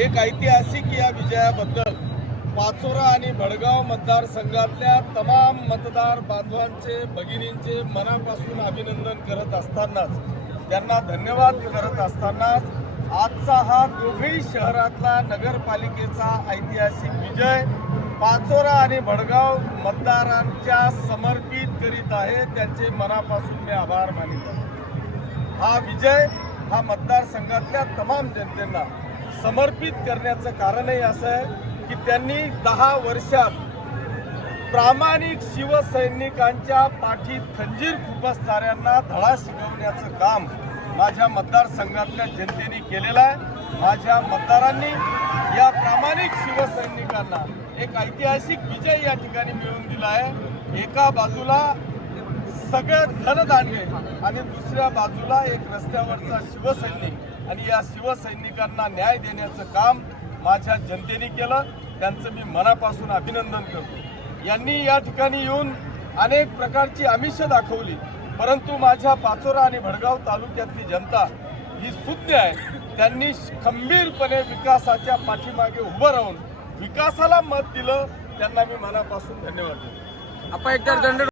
एक ऐतिहासिक या विजयाबद्दल पाचोरा आणि भडगाव मतदारसंघातल्या तमाम मतदार बांधवांचे भगिनींचे मनापासून अभिनंदन करत असतानाच त्यांना धन्यवाद करत असतानाच आजचा हा दोघेही शहरातला नगरपालिकेचा ऐतिहासिक विजय पाचोरा आणि भडगाव मतदारांच्या समर्पित करीत आहे त्यांचे मनापासून मी आभार मानित आहे. हा विजय हा मतदारसंघातल्या तमाम जनतेला समर्पित करण्याचं कारणही असं आहे की त्यांनी दहा वर्षात प्रामाणिक शिवसैनिकांच्या पाठीत खंजीर खुपसणाऱ्यांना धडा शिकवण्याचं काम माझ्या मतदारसंघातल्या जनतेने केलेलं आहे. माझ्या मतदारांनी या प्रामाणिक शिवसैनिकांना एक ऐतिहासिक विजय या ठिकाणी मिळवून दिला आहे. एका बाजूला सगळं धनधान्य आणि दुसऱ्या बाजूला एक रस्त्यावरचा शिवसैनिक. आणि या शिवसैनिकांना न्याय देण्याचं काम माझ्या जनतेने केलं. त्यांचं मी मनापासून अभिनंदन करतो. यांनी या ठिकाणी येऊन अनेक प्रकारची आमिष दाखवली. परंतु माझ्या पाचोरा आणि भडगाव तालुक्यातली जनता ही सुज्ञ आहे. त्यांनी खंबीरपणे विकासाच्या पाठीमागे उभं राहून विकासाला मत दिलं. त्यांना मी मनापासून धन्यवाद देतो. आपण एकदा